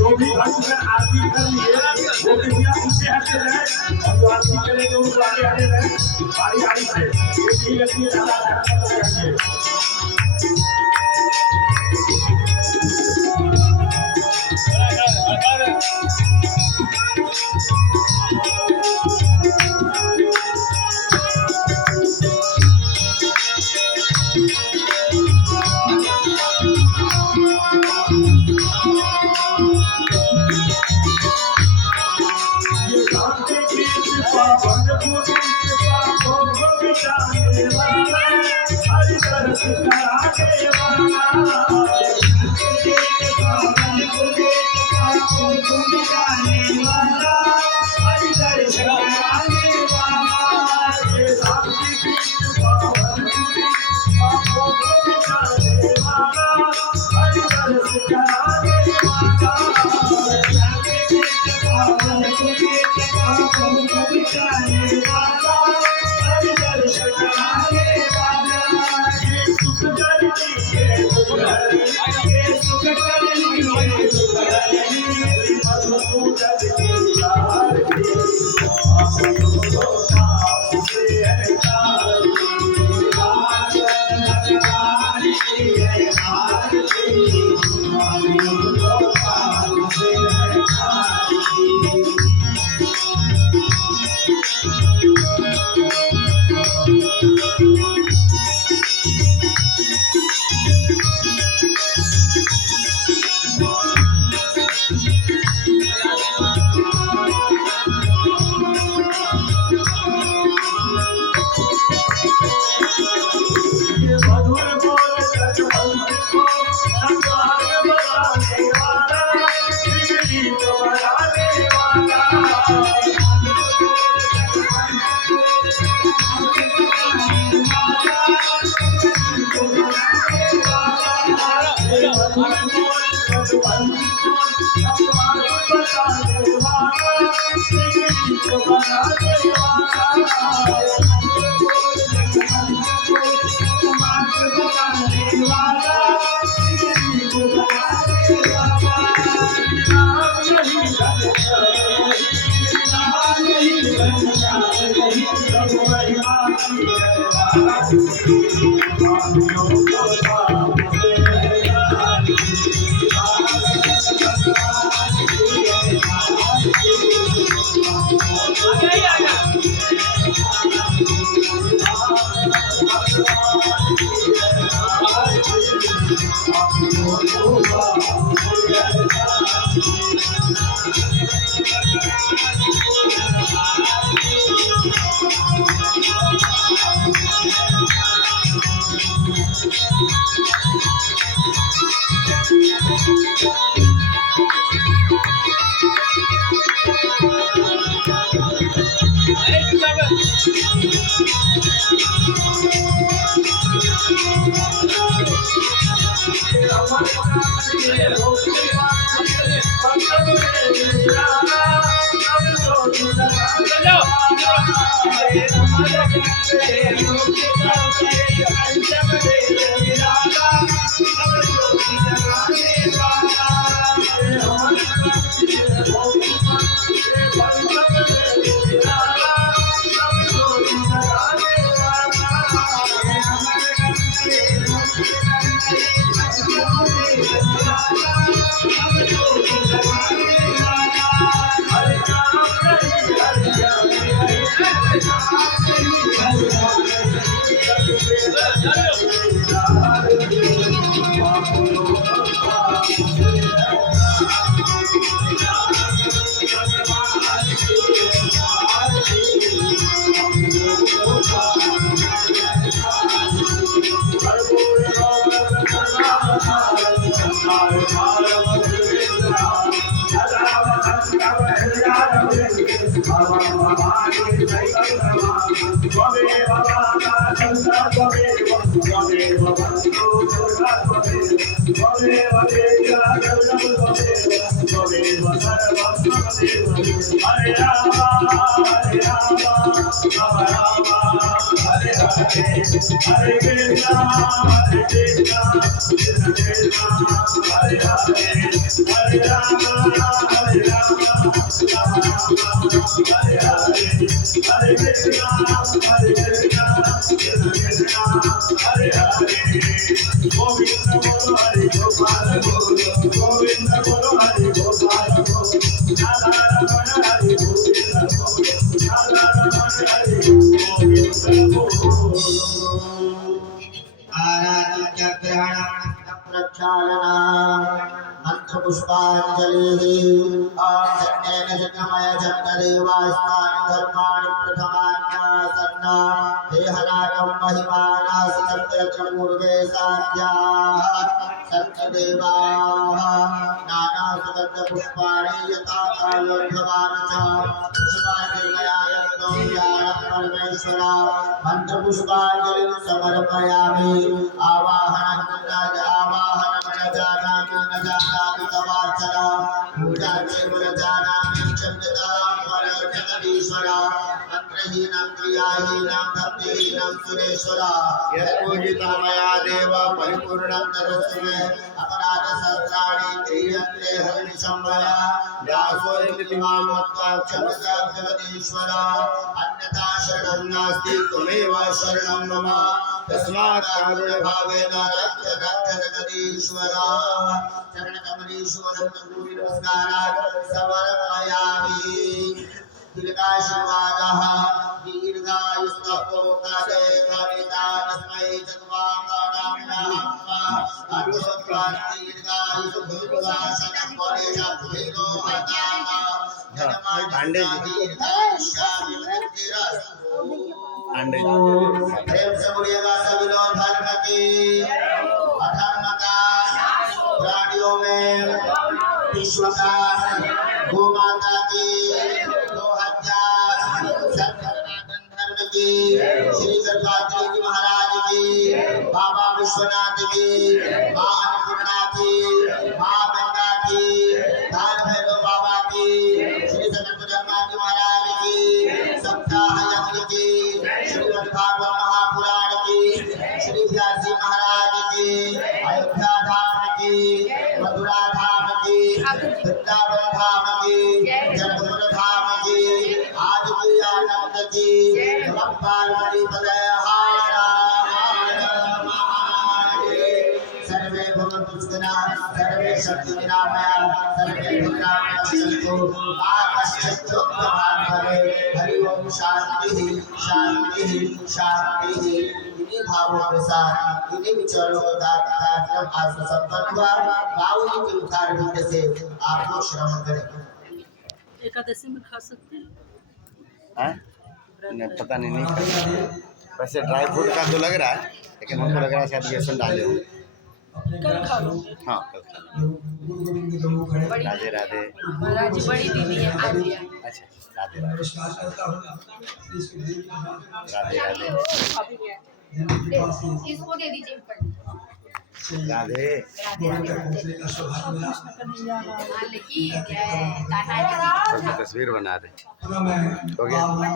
जो भी भक्त में आरती कर लिए वो कृपया पीछे हटके जाए और जो आरती करेंगे उनको आगे आगे रहे बारी बारी से ये व्यक्ति ज्यादा करेंगे। दुर्गा त्वमेव त्वमेव वस्तु दुर्गा त्वमेव देवा दुर्गा त्वमेव सर्वं त्वमेव हरे राम राम राम हरे हरे हरे कृष्णा कृष्णा हरे हरे हरे राम हरे राम राम राम हरे हरे हरे कृष्णा कृष्णा हरे हरे गोविंद बोलो हरि गोपाल बोलो गोविंद बोलो हरि गोपाल बोलो राधा रमण हरि गोविंद बोलो राधा रमण हरि गोविंद बोलो आराध्य ग्रहण प्रक्षालना मंत्र पुष्पांजलि आर्जन्येन जगमय जगदेवास्तानि धर्माणि प्रथमान्यासन्ना देहनागं महिमानास सत्यचमूर्वे साध्याः सत्यदेवाः नाना सुगन्ध पुष्पाणि यथा कालोद्भवानि च पुष्पाञ्जलिर्मयाय परमेश्वरा मंत्र पुष्पांजलि समर्पयामि आवाहनं न जानामि तवाचना पूजा केवल जानामि चन्द्रता जगदीश्वरा मंत्रहीनं क्रियाहीनं भक्तिहीनं सुरेश्वरा यत्पूजितं मया देव परिपूर्णं करोतु मे अपराध सहस्राणि क्रियन्ते हरिनिशं मया दासोऽयमिति मां मत्वा क्षमस्व जगदीश्वरा अन्यथा शरणं नास्ति त्वमेव शरणं मम तस्मात् कारुण्यभावेन रक्ष जगदीश्वरा चरणकमलेश्वरं गुरु नमस्कारात् समर्पयामि दीर्घायुष्मानः दीर्घायुष्मपोकादे कविता तस्मै चत्वाराणां नमः अरुषत्वान् दीर्घायुष्भूतवासनं परेषां भेदो हताः प्रेम से बोलिएगा सभी लोग धर्म की अधर्म का प्राणियों में विश्व का गौ माता की गौ हत्या सनातन धर्म की श्री गणपति जी महाराज की बाबा विश्वनाथ की मां अन्नपूर्णा की मां गंगा की धार भैरव बाबा की श्री सनातन धर्म महाराज की सप्ताह यज्ञ की श्रीमद् भागवत महापुराण की श्री व्यासी महाराज की अयोध्या धाम की मथुरा धाम की वृंदावन धाम की जगतपुर धाम की आज की आनंद की पार्वती पदय हारा सर्वे भगवन्तु सुखिनः सर्वे सन्तु निरामया सर्वे भद्राणि पश्यन्तु मा कश्चित् दुःखभाग् भवेत् हरि ओम शांति शांति शांति इन्हीं भावों के साथ इन्हीं विचारों के साथ कार्यक्रम आज संपन्न हुआ बावली के मुखार बिंद से आप लोग श्रवण करें। एकादशी में खा सकते हैं? पता नहीं वैसे ड्राई फ्रूट का तो लग रहा है लेकिन हमको लग रहा है शायद बेसन डाले हो। कल खा लो। हाँ कल खा लो। राधे राधे। महाराज जी बड़ी दीदी है आज ही आई। अच्छा राधे राधे राधे राधे इसको दे दीजिए राधे लेकिन क्या है तस्वीर बना दे हो गया।